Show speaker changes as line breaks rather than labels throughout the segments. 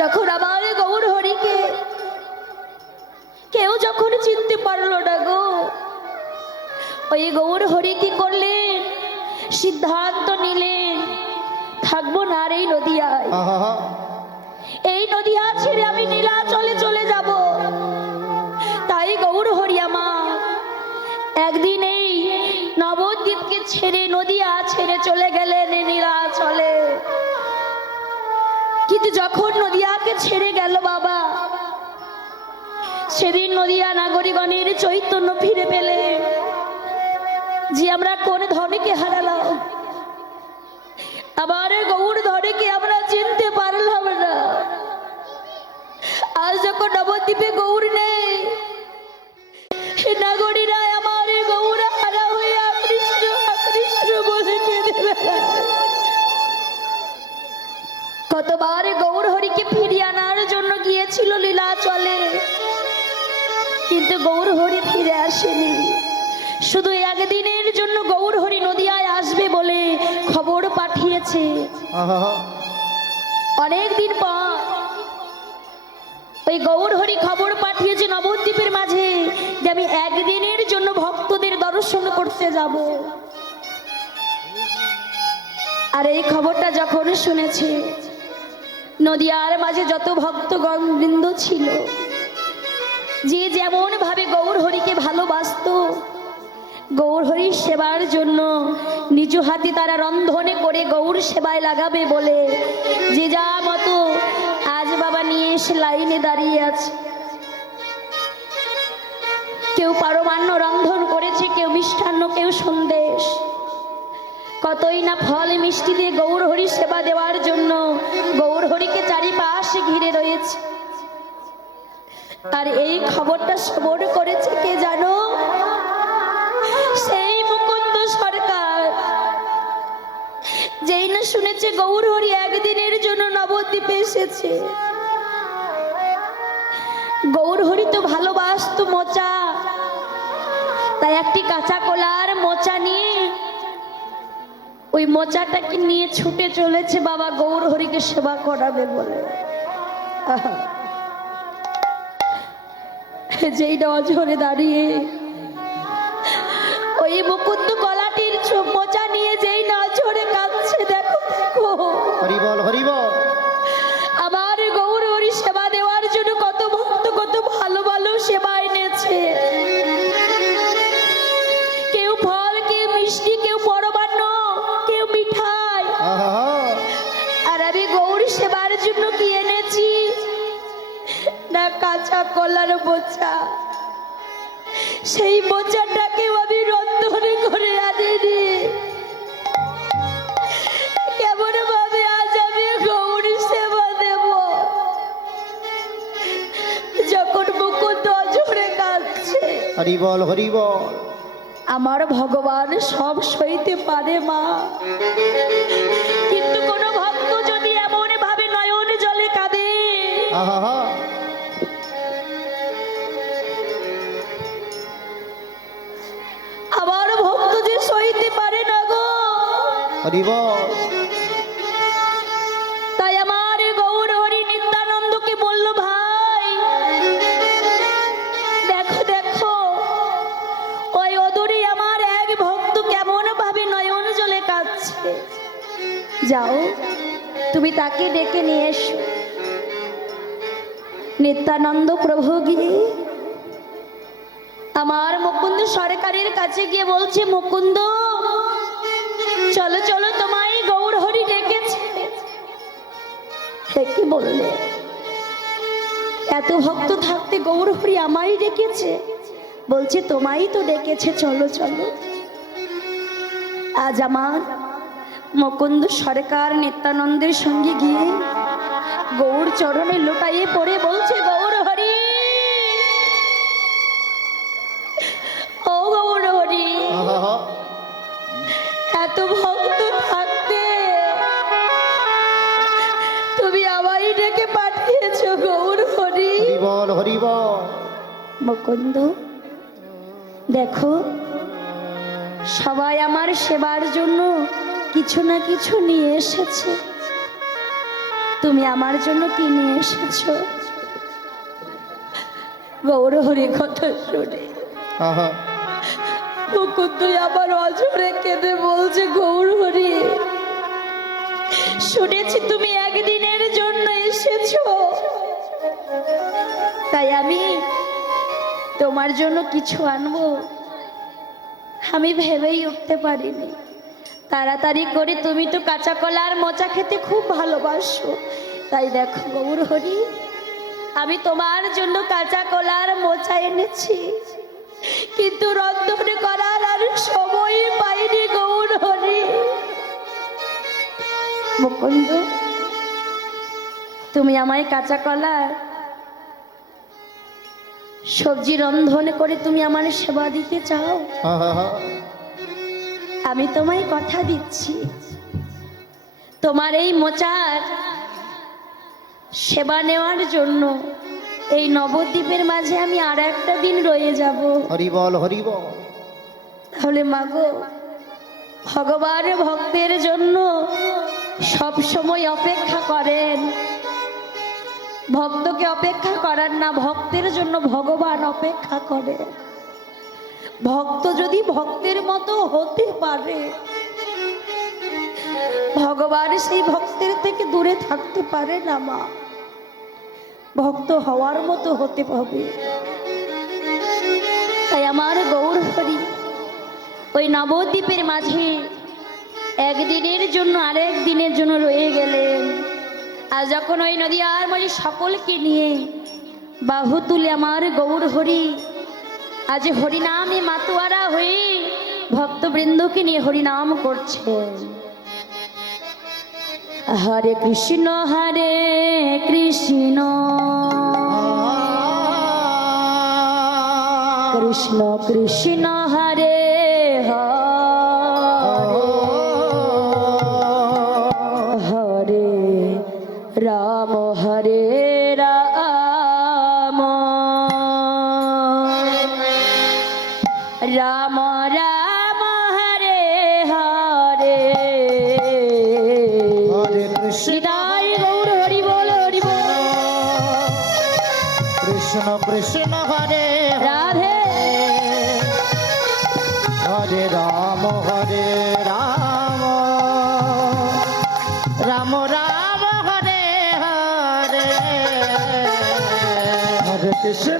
যখন আবার গৌর হরিকে কেউ যখন চিনতে পারল না গো ওই গৌর হরি কি করলেন? সিদ্ধান্ত নিলেন থাকব না আর এই নদিয়ায়। এই নদিয়া ছেড়ে আমি নীলা চলে চলে যাব। তাই গৌর হরি আমার একদিন এই নবদ্বীপকে ছেড়ে নদিয়া ছেড়ে চলে গেলেন এই কিন্তু যখন নদিয়াকে ছেড়ে গেল বাবা, সেদিন নদিয়া নাগরিকগণের চৈতন্য ফিরে পেলে। যে আমরা কোন ধনীকে হারালাম, আবার গৌর ধনীকে আমরা চিনতে পারলাম না। আজ যখন নবদ্বীপে গৌর নেই হে কিন্তু গৌর হরি ফিরে আসেনি। শুধু একদিনের জন্য গৌর হরি নদিয়ায় আসবে বলে খবর পাঠিয়েছে।
আহা।
অনেক দিন পর ওই গৌর হরি খবর পাঠিয়েছে নবদ্বীপের মাঝে যে আমি একদিনের জন্য ভক্তদের দর্শন করতে যাব। আর এই খবরটা যখন শুনেছে নদিয়ার মাঝে যত ভক্তগণ বৃন্দ ছিল যে যেমন ভাবে গৌর হরিকে ভালোবাসতো, গৌর হরির সেবার জন্য নিজ হাতে তারা রন্ধনে করে গৌর সেবায় লাগাবে বলে যে যা মতো আজ বাবা নিয়ে এসে লাইনে দাঁড়িয়ে আছে। কেউ পারমান্ন রন্ধন করেছে, কেউ মিষ্টান্ন, কেউ সন্দেশ। কতই না ফল মিষ্টি দিয়ে গৌর হরি সেবা দেওয়ার জন্য গৌর হরিকে চারিপাশে ঘিরে রয়েছে। আর এই খবরটা শ্রবণ করেছে কে জানো? সেই মুকুন্দ সরকার। যেই না শুনেছে গৌর হরি একদিনের জন্য নবদ্বীপে এসেছে। গৌর হরি তো ভালোবাসতো মোচা। তাই একটি কাঁচা কলার মোচা নিয়ে ওই মোচাটাকে নিয়ে ছুটে চলেছে বাবা গৌর হরিকে সেবা করাবে বলে। আহা। যেই নজরে দাঁড়িয়ে ওই মুকুন্দ কলাটির বোচা সেই বোচাটাকেও আমি রন্ধনে করে আনিনি। কেমন ভাবে আজ আমি গৌর সেবা দেব? যখন মুকুন্দ অঝরে কাঁদছে
হরিবল হরিবল
আমার ভগবান সব সইতে পারে মা। কিন্তু কোন ভক্ত যদি এমন ভাবে নয়ন জলে কাঁদে
আহা
তাই আমার গৌর হরি নিত্যানন্দকে বলল, ভাই, দেখো দেখো, ওই অদূরে আমার এক ভক্ত কেমন ভাবে নয়ন জলে কাঁদছে। যাও, তুমি তাকে ডেকে নিয়ে এসো। নিত্যানন্দ প্রভু গিয়ে আমার মুকুন্দ সরকারের কাছে গিয়ে বলছে, মুকুন্দ চলো চলো, তোমায় গৌর হরি ডেকেছে। কি বললে? এত ভক্ত থাকতে গৌর হরি আমায় ডেকেছে। বলছে, তোমায় তো ডেকেছে, চলো চলো। আজ আমার মুকুন্দ সরকার নিত্যানন্দের সঙ্গে গিয়ে গৌর চরণে লোটাইয়ে পড়ে বলছে, গৌর মুকুন্দ দেখো সবাই আমার সেবার জন্য কিছু না কিছু নিয়ে এসেছে। তুমি আমার জন্য কি নিয়ে এসেছ? গৌর হরি কথা শুনে। মুকুন্দই আবার অজরে কেঁদে বলছে গৌর হরি শুনেছি তুমি একদিনের জন্য এসেছ। তাই আমি তোমার জন্য কিছু আনব? আমি ভেবেই উঠতে পারিনি। তাড়াতাড়ি করে তুমি তো কাঁচা কলা আর মোচা খেতে খুব ভালোবাসো। তাই দেখো গৌর হরি আমি তোমার জন্য কাঁচা কলা আর মোচা এনেছি। কিন্তু রন্ধন করার আর সময় পাইনি গৌর হরি মুকুন্দ, তুমি আমায় কাঁচা কলা সবজি রন্ধন করে তুমি আমার সেবা দিতে চাও? আমি তোমায় কথা দিচ্ছি। তোমার এই মোচার সেবা নেওয়ার জন্য এই নবদ্বীপের মাঝে আমি আর একটা দিন রয়ে যাব।
হরি বল হরি বল।
তাহলে মাগো ভগবান ভক্তের জন্য সব সময় অপেক্ষা করেন। ভক্তকে অপেক্ষা করার না, ভক্তের জন্য ভগবান অপেক্ষা করে। ভক্ত যদি ভক্তের মতো হতে পারে, ভগবান সেই ভক্তের থেকে দূরে থাকতে পারে না, মা। ভক্ত হওয়ার মতো হতে হবে। তাই আমার গৌর হরি ওই নবদ্বীপের মাঝে একদিনের জন্য আরেক দিনের জন্য রয়ে গেলেন। আর যখন ওই নদী আর মাঝে সকলকে নিয়ে বাহু তুলে আমার গৌর হরি, আজ হরিনামে মাতুয়ারা হয়ে ভক্তবৃন্দকে নিয়ে হরিনাম করছে। হরে কৃষ্ণ হরে কৃষ্ণ। কৃষ্ণ কৃষ্ণ, হরে রাম হরে হরে। হরে
কৃষ্ণ
গৌর হরি বল হরি বল।
কৃষ্ণ কৃষ্ণ হরে
রাধে।
হরে রাম হরে রাম। রাম রাম হরে হরে। হরে কৃষ্ণ।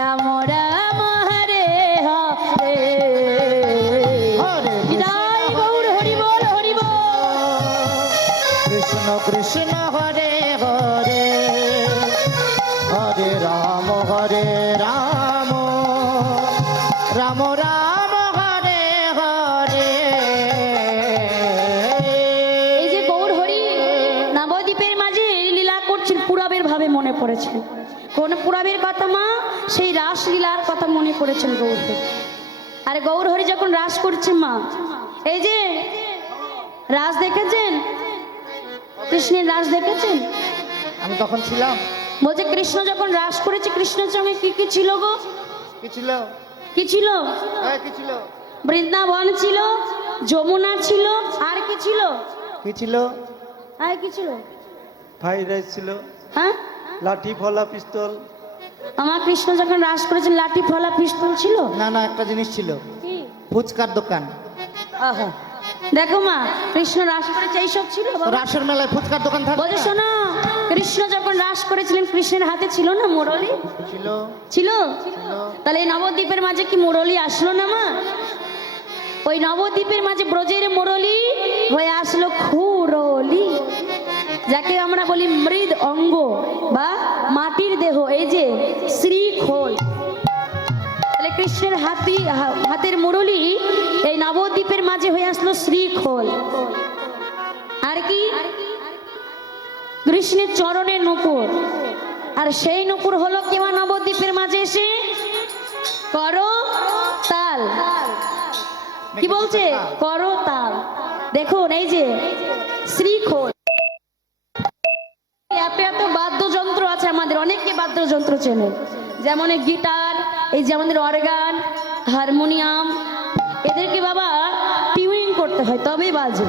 রাম কথা মনে পড়েছেন গৌর। হরি আর গৌর হরি যখন রাস করছে মা এই যে রাস দেখেছেন? কৃষ্ণের রাস দেখেছেন?
আমি তখন ছিলাম।
বলছে কৃষ্ণ যখন রাস করেছে কৃষ্ণের সঙ্গে কি কি ছিল গো?
কি ছিল?
কি ছিল?
কি ছিল?
বৃন্দাবন ছিল যমুনা ছিল আর কি ছিল?
কি ছিল?
আর কি ছিল?
ফ্রাইড রাইস ছিল।
হ্যাঁ?
লাঠি ফলা পিস্তল।
আমার কৃষ্ণ যখন রাস করেছেন লাঠি ফলা পিস্তল ছিল?
না না একটা জিনিস ছিল।
কি?
ফুচকার দোকান।
আহা। দেখো মা কৃষ্ণ রাস করেছে এইসব ছিল?
রাসের মেলায় ফুচকার দোকান থাকে
বলছে শোনো কৃষ্ণ যখন রাস করেছিলেন কৃষ্ণের হাতে ছিল না মুরলি?
ছিল।
ছিল?
ছিল।
তাহলে এই নবদ্বীপের মাঝে কি মুরলি আসলো না মা? ওই নবদ্বীপের মাঝে ব্রজের মুরলি হয়ে আসলো খুরলি। যাকে আমরা বলি মৃদ অঙ্গ বা মাটির দেহ, এই যে শ্রীখোল। তাহলে কৃষ্ণের হাতি হাতের মুরলি এই নবদ্বীপের মাঝে হয়ে আসলো শ্রীখোল। আর কি? কৃষ্ণের চরণের নুপুর। আর সেই নুপুর হলো কেমন নবদ্বীপের মাঝে এসে? করো তাল কি বলছে? করো তাল দেখুন, এই যে শ্রীখোল। বাদ্যযন্ত্র চেনে। যেমন এই গিটার এই যে আমাদের অর্গান হারমোনিয়াম এদেরকে বাবা টিউনিং করতে হয় তবেই বাজে।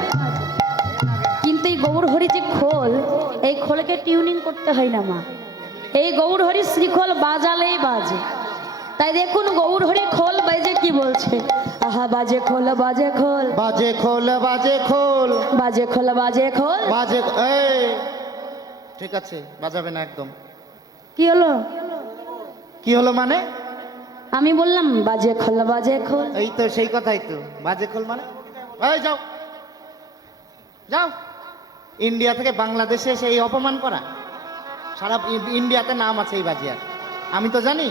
কিন্তু এই গৌর হরি যে খোল এই খোলকে টিউনিং করতে হয় না মা। এই গৌর হরি শ্রীখোল বাজালেই বাজে। তাই দেখুন গৌর হরি খোল বাজে কি বলছে? আহা বাজে খোল বাজে খোল।
বাজে খোল বাজে খোল।
বাজে খোল বাজে খোল।
বাজে এই। ঠিক আছে বাজাবে না একদম।
কি হলো?
কি হলো মানে?
আমি বললাম বাজে খোল বাজে খোল।
এই তো সেই কথাই তো। বাজে খোল মানে? এই যাও। যাও। ইন্ডিয়া থেকে বাংলাদেশে এসে এই অপমান করা। সারা ইন্ডিয়াতে নাম আছে এই বাজিয়ার। আমি তো জানি।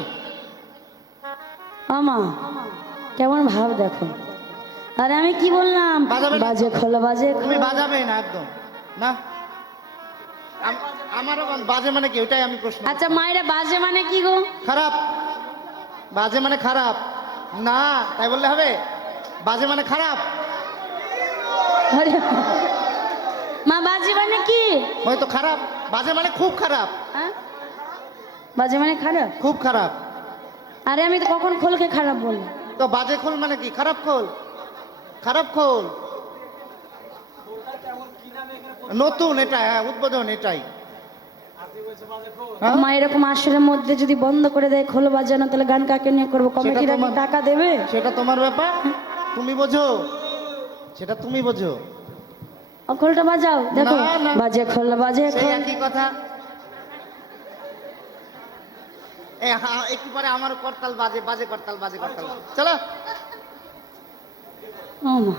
আমা কেমন ভাব দেখো। আরে আমি কি বললাম? বাজে খোল বাজে
তুমি বাজাবে না একদম। না? আম- আমারও বাজে মানে কি? ওইটাই আমি প্রশ্ন
আচ্ছা মায়েরা বাজে মানে কি গো?
খারাপ। বাজে মানে খারাপ। না তাই বললে হবে? বাজে মানে খারাপ।
আরে মা বাজে মানে কি?
হয়তো খারাপ। বাজে মানে খুব খারাপ।
হ্যাঁ? বাজে মানে খারাপ?
খুব খারাপ।
আরে আমি তো কখন খোলকে খারাপ বললাম।
তো বাজে খোল মানে কি? খারাপ খোল? খারাপ খোল? নতুন এটা হ্যাঁ উদ্বোধন এটাই?
মা এরকম আসরের মধ্যে যদি বন্ধ করে দেয় খোল বাজানো তাহলে গান কাকে নিয়ে করব? কমিটিরা কি টাকা দেবে?
সেটা তোমার ব্যাপার। তুমি বোঝো। সেটা তুমি বোঝো।
খোলটা বাজাও দেখো। বাজে খোল বাজে খোল।
একই কথা। একটু পরে আমার করতাল বাজে বাজে করতাল বাজে করতাল। চলো।
ও মা।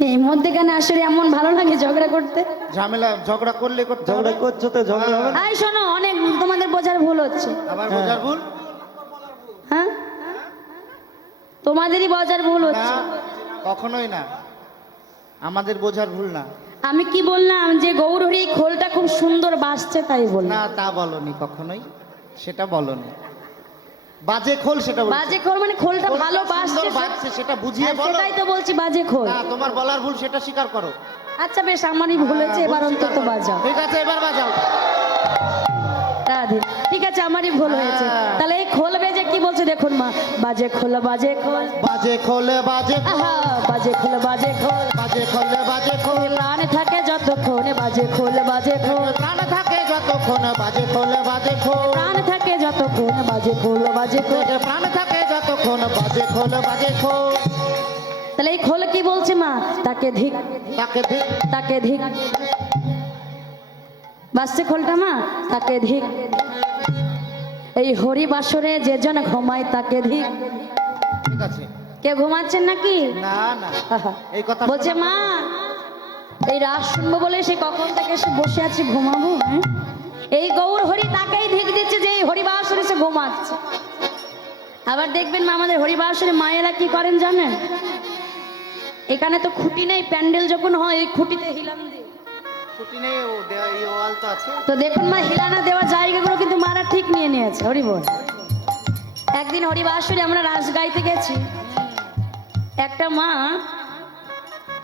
এই মধ্যেখানে আসলে এমন ভালো লাগে ঝগড়া করতে?
ঝামেলা ঝগড়া করলে
ঝগড়া করছ তো ঝগড়া হবে
আই শোনো অনেক তোমাদের বোঝার ভুল হচ্ছে।
আবার বোঝার ভুল?
হ্যাঁ? তোমাদেরই বোঝার ভুল হচ্ছে।
কখনোই না। আমাদের বোঝার ভুল না।
আমি কি বললাম যে গৌরহরি খোলটা খুব সুন্দর বাজছে তাই বল
না তা বলনি কখনোই। সেটা বলনি। বাজে খোল সেটা
বাজে খোল মানে খোলটা ভালো
সেটা বুঝিয়ে
হ্যাঁ,
বলো।
সেটাই তো বলছি বাজে খোল।
না তোমার বলার ভুল সেটা স্বীকার করো।
আচ্ছা বেশ আমারই ভুল হয়েছে
হ্যাঁ,
এবার অন্তত
করো।
বাজাও।
ঠিক আছে এবার বাজাও।
রাধে ঠিক আছে আমারই ভুল হয়েছে।
হ্যাঁ।
তাহলে এই খোল বেজে কি বলছে দেখুন মা। বাজে খোল বাজে খোল।
বাজে খোলে বাজে খোল,
বাজে খোল বাজে খোল।
বাজে খোলে বাজে খোল।
প্রাণ থাকে যতক্ষণ বাজে খোল বাজে খোল।
প্রাণ থাকে যতক্ষণ বাজে খোলে বাজে খোল।
প্রাণ থাকে যতক্ষণ বাজে খোল বাজে খোল।
প্রাণ থাকে যতক্ষণ বাজে খোল বাজে খোল।
তাহলে এই খোল কি বলছে মা? তাকে ধিক।
তাকে ঠিক
তাকে ধিক। বাসছে খোলটা মা? তাকে ধিক। এই হরি বাসরে যে জন ঘুমায় তাকে ধিক।
ঠিক আছে।
কে ঘুমাচ্ছেন নাকি?
না না। এই কথা
বলছে মা এই রাত শুনব বলে সে কখন থেকে এসে বসে আছে ঘুমাবো হ্যাঁ? এই গৌর হরি তাকেই ধিক দিচ্ছে যে এই হরিবাসরে সে ঘুমাচ্ছে। আবার দেখবেন মা, আমাদের হরিবাসরে মায়েরা কি করেন জানেন? এখানে তো খুঁটি নেই প্যান্ডেল যখন হয় ওই খুঁটিতে হিলাম
এই তো
দেখুন মা হিলানা দেওয়া জায়গাগুলো কিন্তু মারা ঠিক নিয়ে নিয়েছে হরি বল। একদিন হরিবাসরে আমরা রাজগাইতে গেছি। একটা মা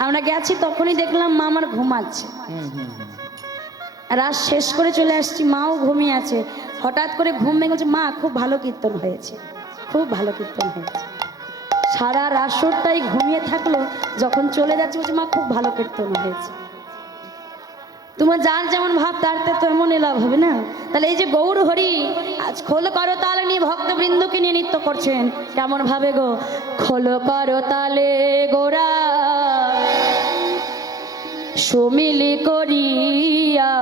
আমরা গেছি তখনই দেখলাম মা আমার ঘুমাচ্ছে। রাত শেষ করে চলে আসছি মাও ঘুমিয়ে আছে। হঠাৎ করে ঘুম ভেঙে বলছে, মা খুব ভালো কীর্তন হয়েছে খুব ভালো কীর্তন হয়েছে। সারা রাসরটাই ঘুমিয়ে থাকল যখন চলে যাচ্ছে বলছে মা খুব ভালো কীর্তন হয়েছে। তোমার যার যেমন ভাব, তার তেমন লাভ হবে না? তাহলে এই যে গৌর হরি, আজ খোল করো তালে নিয়ে ভক্তবৃন্দকে নিয়ে নৃত্য করছেন। কেমন ভাবে গো? খোল করো তালে গোরা, সুমিলি করিয়া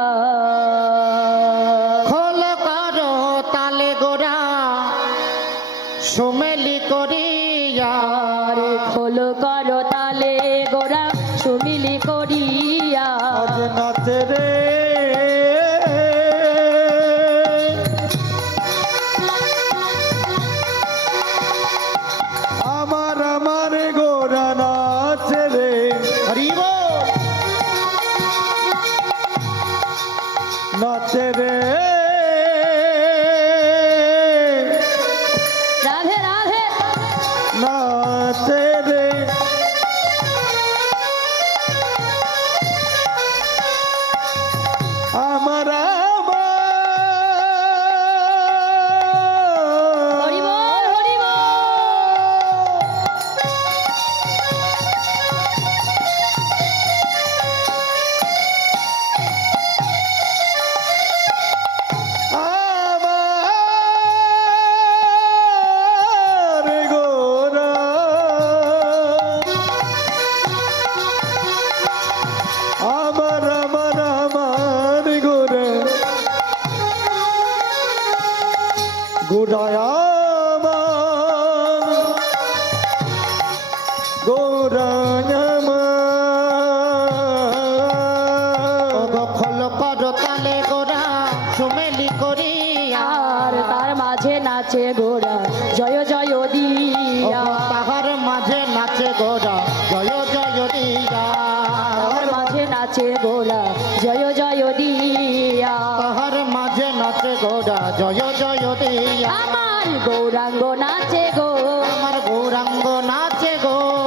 দিয়া আমার গৌরাঙ্গ নাচে গো।
আমার গৌরাঙ্গ নাচে গো।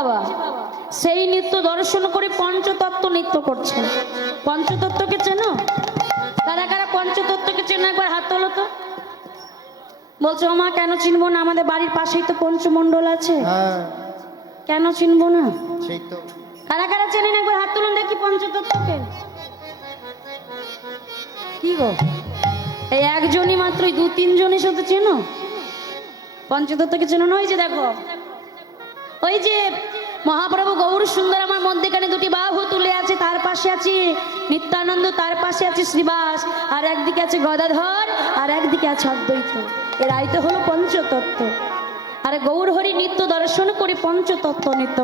বাবা। সেই নৃত্য দর্শন করে পঞ্চতত্ত্ব নৃত্য করছে পঞ্চতত্ত্বকে চেনো? কারা কারা পঞ্চতত্ত্বকে চেনো? একবার হাত তোলো তো। বলছো মা কেন চিনবো না? আমাদের বাড়ির পাশেই তো পঞ্চমণ্ডল আছে।
হ্যাঁ।
কেন চিনবো না? কারা কারা চেনেন? একবার হাত তুলুন দেখি পঞ্চতত্ত্বকে। কি গো? এই একজনই মাত্রই দু তিনজনের সাথে চেনো? পঞ্চতত্ত্বকে চেনো? না ওই যে দেখো। ওই যে মহাপ্রভু গৌর সুন্দর আমার মধ্যেখানে দুটি বাহু তুলে আছে, তার পাশে আছে নিত্যানন্দ, তার পাশে আছে শ্রীবাস, আর একদিকে আছে গদাধর, আর একদিকে আছে অদ্বৈত। এর আয়ত হলো পঞ্চতত্ত্ব। আর গৌর হরি নিত্য দর্শন করে পঞ্চতত্ত্ব নিত্য।